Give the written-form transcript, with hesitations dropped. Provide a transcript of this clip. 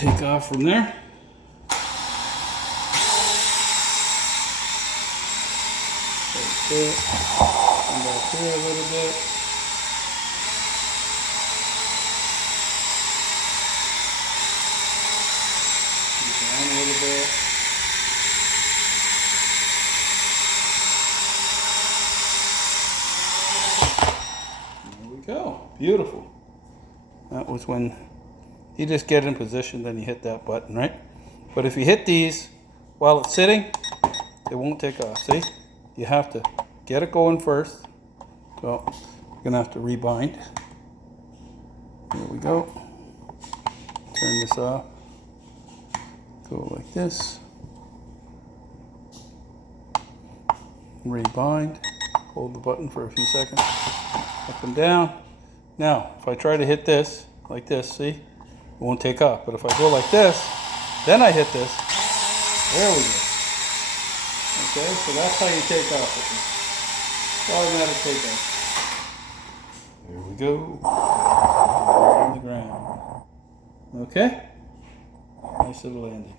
take off from there. That's it. Come back here a little bit. Down a little bit. There we go. Beautiful. That was when you just get in position, then you hit that button, right? But if you hit these while it's sitting, it won't take off. See? You have to get it going first. So you're gonna have to rebind. Here we go. Turn this off. Go like this. Rebind. Hold the button for a few seconds. Up and down. Now, if I try to hit this, like this, see? It won't take off. But if I go like this, then I hit this. There we go. Okay, so that's how you take off with it. Automatic takeoff. There we go. On the ground. Okay? Nice little landing.